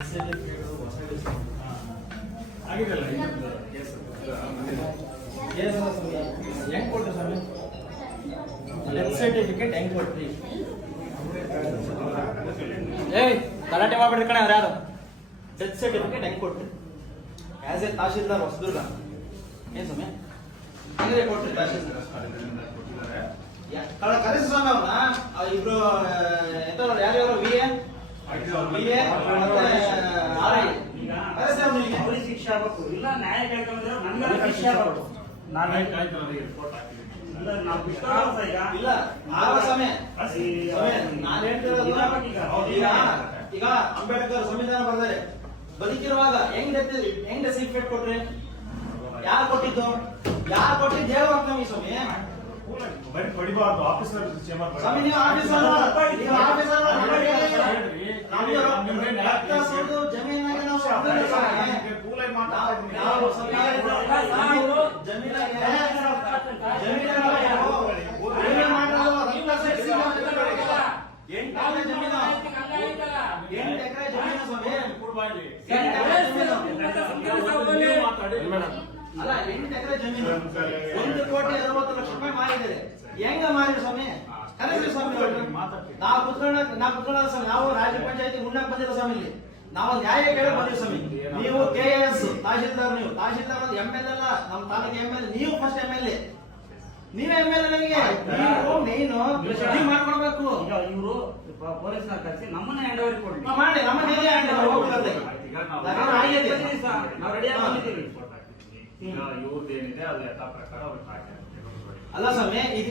ಆಗಿರಲ್ಲ ಹೆಂಗ್ ಕೊಟ್ರಿ ಸ್ವಾಮಿ ಡೆತ್ ಸರ್ಟಿಫಿಕೇಟ್ ಹೆಂಗ್ ಕೊಟ್ರಿ? ಏಯ್ ಗಲಾಟೆ ಮಾಡ್ಬಿಡ್ರಿ ಕಣೆ ಅವ್ರು ಯಾರು ಡೆತ್ ಸರ್ಟಿಫಿಕೇಟ್ ಹೆಂಗ್ ಕೊಟ್ರಿ? ಆಸ್ ಎ ತಹಶೀಲ್ದಾರ್ ಹೊಸದುರ್ಗ ಏನ್ ಸ್ವಾಮಿ ಹೆಂಗ್ರೆ ಕೊಟ್ರಿ? ತಹಶೀಲ್ದಾರ್ ಕರೆಸಿ ಸ್ವಾಮಿ ಅವ್ರನ್ನ ಇಬ್ರು ಎಂತವ್ರು ಯಾರ್ಯಾರು ಅವ್ರಿಗೆ ಶಿಕ್ಷೆ ಆಗ್ಬೇಕು, ಇಲ್ಲ ನ್ಯಾಯ ಕೇಳ್ಕೊಂಡ್ರೆ ನನ್ಗೆ ಶಿಕ್ಷೆ ಆಗ್ಬೇಕು. ಈಗ ಅಂಬೇಡ್ಕರ್ ಸಂವಿಧಾನ ಬರ್ತಾರೆ, ಬದುಕಿರುವಾಗ ಹೆಂಗ್ ಸರ್ಟಿಫಿಕೇಟ್ ಕೊಟ್ರಿ? ಯಾರು ಕೊಟ್ಟಿದ್ದು? ಯಾರು ಕೊಟ್ಟಿದ್ದು ಹೇಳುವ ನಮಗೆ ಸ್ವಾಮಿ. ಬಡಿಬಾರ್ದು ಆಫೀಸರ್ ಚೇಂಬರ್ ಸ್ವಾಮಿ ನೀವು ಆಫೀಸರ್ ಜಮೀನಾಗೆ ನಾವು ಅಲ್ಲ 8 ಎಕರೆ ಜಮೀನು 1,60,00,000 ಮಾರಿದ್ದಾರೆ. ಹೆಂಗ ಮಾರಿದ್ರು ಸ್ವಾಮಿ? ಕರೆಸಿ ಸ್ವಾಮಿ ನಾವು ಕುತ್ಕೊಂಡ ಸ್ವಾಮಿ, ನಾವು ರಾಜ್ಯ ಪಂಚಾಯತಿ ಉಣ್ಣಕ್ ಬಂದಿರೋ ಸ್ವಾಮಿ. ಇಲ್ಲಿ ನಾವು ನ್ಯಾಯ ಕೇಳಿ ಬಂದಿವಿ ಸ್ವಾಮಿ. ನೀವು KAS ತಹಶೀಲ್ದಾರ್, ನೀವು ತಹಶೀಲ್ದಾರ್ MLA ಅಲ್ಲ, ನಮ್ಮ ತಾಲೂಕು MLA. ನೀವು ಫಸ್ಟ್ MLA, ನೀವೇ MLA. ನನಗೆ ನೀನು ಮಾಡ್ಕೊಡ್ಬೇಕು. ಈಗ ಇವರು ಪೊಲೀಸ್ನ ಕರೆಸಿ ನಮ್ಮನ್ನ ಹ್ಯಾಂಡ್ ಓವರ್ ಕೊಡ್ಲಿ ಮಾಡಿ, ನಮ್ಮನ್ನೇ ಹ್ಯಾಂಡ್ ಓವರ್ ಹೋಗ್ತದೆ. ನಾವು ರೆಡಿ ಆಗಿದ್ದೀವಿ. ಈಗ ಇವ್ರದ್ದೇನಿದೆ ಅದು ಯಥಾ ಪ್ರಕಾರ ಅವ್ರಿಗೆ ಹಾಕಿ ಅಲ್ಲ ಸ್ವಾಮಿ, ಇದು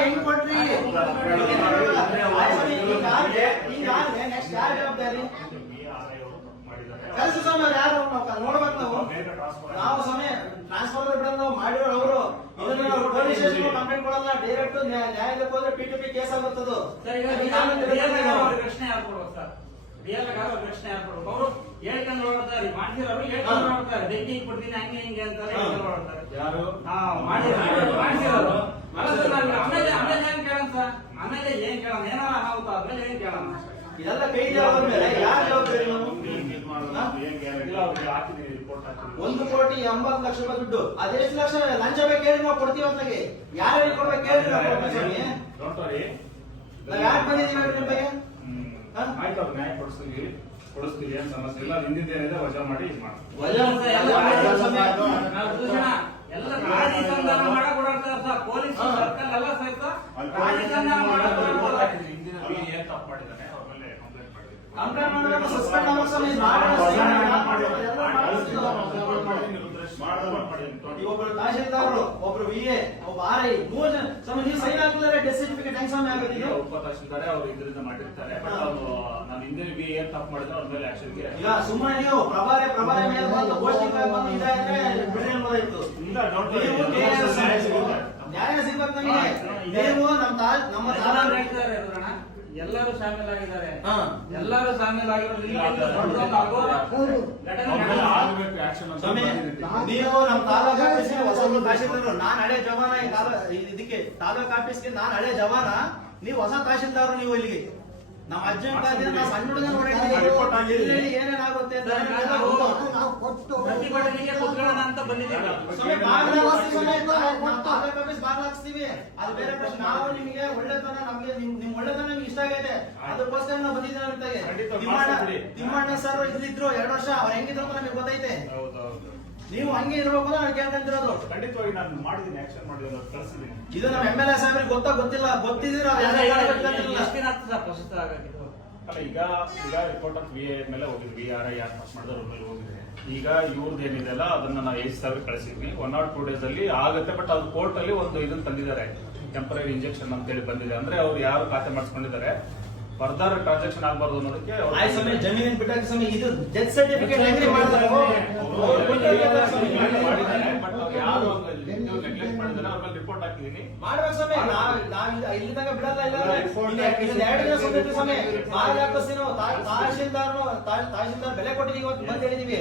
ಹೆಂಗ್ ಕೊಟ್ರಿ? ನೆಕ್ಸ್ಟ್ ಯಾರ ಜವಾಬ್ದಾರಿ? ಕಳಿಸಿ ಸ್ವಾಮಿ, ಅವ್ರು ಯಾರು ನೋಡ್ಬೇಕು ನಾವು ಸ್ವಾಮಿ. ಟ್ರಾನ್ಸ್ಫರ್ ಬಿಡಲ್ಲ, ನಾವು ಮಾಡಿರೋ ಅವರು ಇದನ್ನ ನಾವು ಪೊಲೀಸ್ ಸ್ಟೇಷನ್ ಕಂಪ್ಲೇಂಟ್ ಕೊಡಲ್ಲ, ಡೈರೆಕ್ಟ್ ನ್ಯಾಯಾಲಯಕ್ಕೆ ಹೋದ್ರೆ P2P ಕೇಸ್ ಆಗುತ್ತದು. ರಕ್ಷಣೆ ಆಗ್ಬಿಡ್ಬೇಕು ಸರ್, ರಕ್ಷಣೆ ಆಗ್ಬಿಡ್ಬೇಕು. ಅವರು ಹೇಳ್ಕೊಂಡು ನೋಡ್ತಾರೆ, ಮಾಡ್ತಿರೋರು ಹೇಳ್ಕೊಂಡು ನೋಡ್ತಾರೆ, ಬೆಂಕಿ ಕೊಡ್ತೀನಿ ಹಂಗೆ ಹಿಂಗೆ ಅಂತಾರೆ, ಹೇಳ್ಕೊಂಡು ನೋಡ್ತಾರೆ. ಯಾರು ಮಾಡ್ತಿರೋರು ಆಮೇಲೆ ಏನ್ ಕೇಳೋಣ ಸರ್? ಆಮೇಲೆ ಏನ್ ಕೇಳೋಣ? ಏನಾರ ಅನಾಹುತ ಆದ್ಮೇಲೆ ಏನ್ ಕೇಳೋಣ? ಇದೆಲ್ಲ ಕೈ ಜವಾಬ್ದಾರಿ ಯಾರ ಜವಾಬ್ದಾರಿ? ನಾವು 1,80,00,000 ದುಡ್ಡು, ಅದೆಷ್ಟು ಲಕ್ಷ ಲಂಚ ಬೇಕು ಹೇಳಿ ನಾವು ಕೊಡ್ತೀವಿ ಅಂತಾಗೆ. ಯಾರು ಕೊಡ್ಬೇಕು ಹೇಳಿ ನಾವು ಕೊಡ್ತೀವಿ ಸ್ವಾಮಿ. ನಾವ್ ಯಾಕೆ ಬಂದಿದ್ದೀವಿ ಹೇಳಿ ನಿಮ್ಮ ಬಗ್ಗೆ? ಆಯ್ತು, ಅವ್ರು ನ್ಯಾಯ ಕೊಡಿಸ್ತೀವಿ, ಏನ್ ಸಮಸ್ಯೆ ಇಲ್ಲ. ಹಿಂದಿದ್ದೇನಿದೆ ವಜಾ ಮಾಡಿ ಇದು ಮಾಡಿ ಎಲ್ಲ ರಾಜಿ ಸಂಧಾನ ಮಾಡಕ್ ಓಡಾಡ್ತಾರೆ ಸರ್, ಪೊಲೀಸ್ ಸರ್ಕಲ್ ಎಲ್ಲ ಸಹಿತ ರಾಜಿ ಸಂಧಾನ ಮಾಡಕ್ ಓಡಾಡ್ತಾರೆ. ಹಿಂದಿನ ಏನ್ ತಪ್ಪು ಮಾಡಿದಾನೆ ಅವ್ರ ಮೇಲೆ ಕಂಪ್ಲೇಂಟ್ ಮಾಡಿದ್ವಿ. ಕಂಪ್ಲೇಂಟ್ ಮಾಡಬೇಕು, ಸಸ್ಪೆಂಡ್ ಆಗಬೇಕು ಸ್ವಾಮಿ. ಒಬ್ರು ತಹಶೀಲ್ದಾರ್, ಒಬ್ರು VA, ಒಬ್ಬ RI, 3 ಜನ ಸ್ವಾಮಿ. ನೀವು ಸೈನ್ ಹಾಕಿದ್ರೆ ಡೆತ್ ಸರ್ಟಿಫಿಕೇಟ್ ಹೆಂಗ್ ಸ್ವಾಮಿ ಆಗುತ್ತೆ? ಉಪ ತಹಶೀಲ್ದಾರ್ ಅವರು ಇದರಿಂದ ಮಾಡಿರ್ತಾರೆ. ಬಟ್ ಅವರು ನಾನು ಹಿಂದಿನ ಏನ್ ತಪ್ಪು ಮಾಡಿದ್ರೆ ಅವ್ರ ಮೇಲೆ ಆಕ್ಷನ್ ಗೆ ಈಗ ಸುಮ್ಮನೆ ನೀವು ಪ್ರಭಾರಿ ಮೇಲೆ ಬಂದು ಪೋಸ್ಟಿಂಗ್ ಬಂದು ಇದಾದ್ರೆ ಬಿಡಿ ಅನ್ಬೋದಾಯ್ತು. ನ್ಯಾಯ ಸಿಗ್ಬೇಕು ನಮಗೆ. ನೀವು ನಮ್ಮ ಎಲ್ಲರೂ ಶಾಮೀಲಾಗಿದ್ದಾರೆ, ಹಾ, ಎಲ್ಲರೂ ಶಾಮೀಲಾಗಿರೋದು. ಸ್ವಾಮಿ, ನೀವು ನಮ್ಮ ತಾಲೂಕು ಆಫೀಸ್ಗೆ ಹೊಸಬ್ರು ತಹಶೀಲ್ದಾರ್, ನಾನ್ ಹಳೆ ಜವಾನ. ಇದಕ್ಕೆ ತಾಲೂಕು ಆಫೀಸ್ಗೆ ನಾನ್ ಹಳೆ ಜವಾನ, ನೀವು ಹೊಸ ತಹಶೀಲ್ದಾರ್. ನೀವು ಇಲ್ಲಿಗೆ ನಮ್ಮ ಅಜ್ಜನ ಕಾಲದಿಂದ ನಾವು ಸಣ್ಣ ಹುಡುಗ ನೋಡಿದ್ದೀವಿ, ಏನೇನಾಗುತ್ತೆ ಅಂತ. ಪ್ರತಿಭಟನೆಗೆ ಕುತ್ಕೊಳ್ಳೋಣ ಅಂತ ಬಂದಿದ್ದೀವಿ ಸ್ವಾಮಿ. ತಾಲೂಕು ಆಫೀಸ್ ಬಾಗ್ಲಾಕ್ಸ್ತೀವಿ, ಅದು ಬೇರೆ ಪ್ರಶ್ನೆ. ನಾವು ನಿಮಗೆ ಒಳ್ಳೆತನ, ನಮ್ಗೆ ನಿಮ್ ಒಳ್ಳೆತನ ನಿಮ್ಗೆ ಇಷ್ಟ ಆಗೈತೆ, ಅದಕ್ಕೋಸ್ಕರ ನಾವು ಬಂದಿದ್ದೀವಿ. ತಿಮ್ಮಣ್ಣ ಸರ್ ಇದ್ದಿದ್ರು 2 ವರ್ಷ, ಅವ್ರು ಹೆಂಗಿದ್ರು ಅಂತ ನಮಗೆ ಗೊತ್ತೈತೆ. ನೀವು ಹಂಗೆ ಇರ್ಬೇಕು ಅಂತ ನಾನು ಕೇಳ್ಕೊಂತಿರೋದು. ಖಂಡಿತವಾಗಿ ನಾನು ಮಾಡಿದ್ದೀನಿ, ಆಕ್ಷನ್ ಮಾಡಿದ್ದೀನಿ, ಕಳಿಸಿದ್ದೀನಿ. ಇದು ನಮ್ಮ MLA ಸಾಹೇಬ್ರಿಗೆ ಗೊತ್ತಿಲ್ಲ, ಗೊತ್ತಿದ್ರೆ ಎಷ್ಟು ದಿನ ಆಗ್ತದೆ ಸರ್ ಪ್ರಸ್ತುತ ಆಗಿದ್ದು? ಅಲ್ಲ, ಈಗ ರಿಪೋರ್ಟ್ ಆಫ್ VA ಮೇಲೆ ಹೋಗಿದ್ವಿ, RI ಯಾರು ತಪ್ಪು ಮಾಡಿದ್ರೆ ಅವ್ರ ಮೇಲೆ ಹೋಗಿದೆ. ಈಗ ಇವ್ರದ್ದು ಏನಿದೆ ಅಲ್ಲ ಅದನ್ನ ನಾವು 8 ಸಾವಿರ ಕಳಿಸಿದ್ವಿ. 102 days ಅಲ್ಲಿ ಆಗುತ್ತೆ. ಬಟ್ ಅದು ಕೋರ್ಟ್ ಅಲ್ಲಿ ಒಂದು ಇದನ್ನ ತಂದಿದ್ದಾರೆ, ಟೆಂಪರರಿ ಇಂಜೆಕ್ಷನ್ ಅಂತ ಹೇಳಿ ಬಂದಿದೆ. ಅಂದ್ರೆ ಅವ್ರು ಯಾರು ಖಾತೆ ಮಾಡಿಸ್ಕೊಂಡಿದ್ದಾರೆ, ಫರ್ದರ್ ಟ್ರಾನ್ಸಾಕ್ಷನ್ ಆಗಬಾರ್ದು ಅನ್ನೋದಕ್ಕೆ ಜಮೀನಿನ ಬಿಟ್ಟಾಕ ಸ್ವಾಮಿ. ಇದು ಡೆತ್ ಸರ್ಟಿಫಿಕೇಟ್ ಹೆಂಗ್ರಿ ಮಾಡ್ತಾರೆ? ಯಾರು ನೆಗ್ಲೆಕ್ಟ್ ಮಾಡಿದಾರೆ ಅವ್ರ ಮೇಲೆ ರಿಪೋರ್ಟ್ ಹಾಕಿದೀನಿ. ಮಾಡ್ಬೇಕು ಸ್ವಾಮಿ. ಇಲ್ಲಿ ತನಕ ಬಿಡಲ್ಲ. ಇಲ್ಲ 2 ದಿನ ಸುಮ್ಮನೆ ಸ್ವಾಮಿ. ಮಾಲ್ ಹಾಕಿಸ್ತೀವಿ ನಾವು. ತಹಶೀಲ್ದಾರ್ ಬೆಲೆ ಕೊಟ್ಟಿದ್ದೀವಿ ಅಂತ ಹೇಳಿದೀವಿ.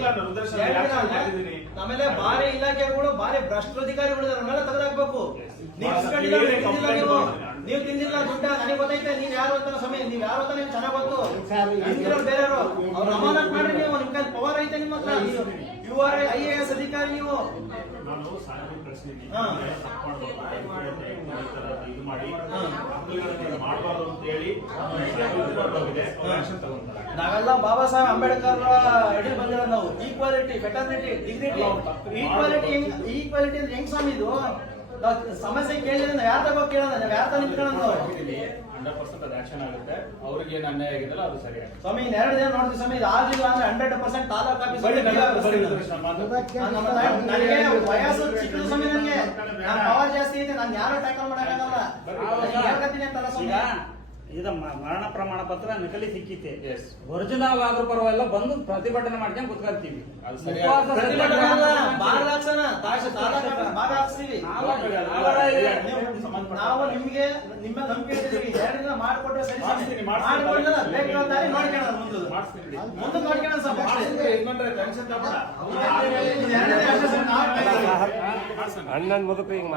ಆಮೇಲೆ ಬಾರಿ ಇಲಾಖೆಗಳು, ಬಾರಿ ಭ್ರಷ್ಟ ಅಧಿಕಾರಿಗಳು, ನಮ್ಮೆಲ್ಲ ತೆಗೆದಾಕ್ಬೇಕು. ನೀವು ನೀವು ತಿಂದಿಲ್ಲ ದುಡ್ಡ ನನಗೆ ಗೊತ್ತೈತೆ ನೀವ್ ಯಾರು ಅಂತ ಸ್ವಾಮಿ, ನೀವ್ ಯಾರು ಅಂತ ನಿಮ್ಗೆ ಚೆನ್ನಾಗ್ ಗೊತ್ತು. ಹಿಂದಿರೋರು ಬೇರೆಯವರು ಅವ್ರು ಅಮಾನತ್ ಮಾಡ್ರಿ, ನೀವು ನಿಮ್ ಕೈ ಪವರ್ ಐತೆ ನಿಮ್ಮ ಹತ್ರ, ಯು ಆರ್ IAS ಅಧಿಕಾರಿ ನೀವು. ನಾನು ಸಾಹೇಬ್ರಿಗೆ ಕಳಿಸಿದ್ದೀನಿ. ಹಾ. ತಪ್ಪು ಮಾಡ್ಬೇಕು, ಇದು ಮಾಡಿ ಮಾಡಬಾರ್ದು ಅಂತ ಹೇಳಿ ಆಕ್ಷನ್ ತಗೊಂತಾರೆ. ನಾವೆಲ್ಲ ಬಾಬಾ ಸಾಹೇಬ್ ಅಂಬೇಡ್ಕರ್ ಅಡಿ ಬಂದಿರೋದು ನಾವು. Equality, fraternity, dignity. ಈಕ್ವಾಲಿಟಿ ಅಂದ್ರೆ ಹೆಂಗ್ ಸ್ವಾಮಿ ಇದು? ನಾವ್ ಸಮಸ್ಯೆ ಕೇಳಿದ್ರೆ ನಾವ್ ಯಾರ ತಗೋ ಕೇಳೋಣ, ನಾವ್ ಯಾರ ನಿಂತ್ಕೊಳ್ಳೋಣ ನಾವು? 100% ಅದು ಆಕ್ಷನ್ ಆಗುತ್ತೆ. ಅವ್ರಿಗೆ ಏನು ಅನ್ಯಾಯ ಆಗಿದೆಲ್ಲ ಅದು ಸರಿಯಾಗಿ ಸ್ವಾಮಿ ಇನ್ 2 ದಿನ ನೋಡ್ತೀವಿ ಸ್ವಾಮಿ, ಇದು ಆಗಿಲ್ಲ ಅಂದ್ರೆ 100% ತಾಲೂಕು ಆಫೀಸ್ ನನಗೆ ವಯಸ್ಸು ಚಿಕ್ಕದು ಸ್ವಾಮಿ, ನನಗೆ ನಾನು ಪವರ್ ಜಾಸ್ತಿ ಐತೆ, ನಾನು ಯಾರು ಟ್ಯಾಕಲ್ ಮಾಡಕ್ಕಾಗಲ್ಲ. ಹೇಳ್ಕತ್ತೀನಿ ಅಂತಲ್ಲ ಸ್ವಾಮಿ. ಈಗ ಮರಣ ಪ್ರಮಾಣ ಪತ್ರ ನಕಲಿ ಸಿಕ್ಕಿತೆ, Yes. ಒರಿಜಿನಲ್ ಆದ್ರೂ ಪರವಾಗಿಲ್ಲ, ಬಂದು ಪ್ರತಿಭಟನೆ ಮಾಡ್ಕೊಂಡು ಕುತ್ಕೊಳ್ತೀವಿ. ಅದು ಸರಿಯಾಗಿ ಉಪವಾಸ ಪ್ರತಿಭಟನೆ ಅಲ್ಲ, ಸತ್ಯಾಗ್ರಹ ಬಾಗಿಲು ಹಾಕ್ಸೋಣ, ತಾಲೂಕು ಆಫೀಸ್ ಬಾಗಿಲು ಹಾಕ್ಸ್ತೀವಿ. ನಾವು ನಿಮ್ಗೆ ನಿಮ್ಮ ನಂಬಿಕೆ ಇಟ್ಟಿದ್ದೀವಿ. 2 ದಿನ ಮಾಡ್ಕೊಟ್ರೆ ಸರಿ ಸ್ವಾಮಿ. ಮಾಡ್ಕೊಳ್ಳೋಣ, ಬೇಕಾದ ದಾರಿ ಮಾಡ್ಕೊಳ್ಳೋಣ, ಮುಂದೆ ಮಾಡಿಸ್ತೀನಿ. ಮುಂದೆ ಮಾಡ್ಕೊಳ್ಳೋಣ ಸ್ವಾಮಿ. ಟೆನ್ಷನ್ ತಗೋಬೇಡ. ಇದು 2 ದಿನ ಅಷ್ಟೇ ಸ್ವಾಮಿ, ನಾವು ಮಾಡಿಸ್ತೀನಿ. ಅಣ್ಣನ ಮುದುಕು ಹಿಂಗ್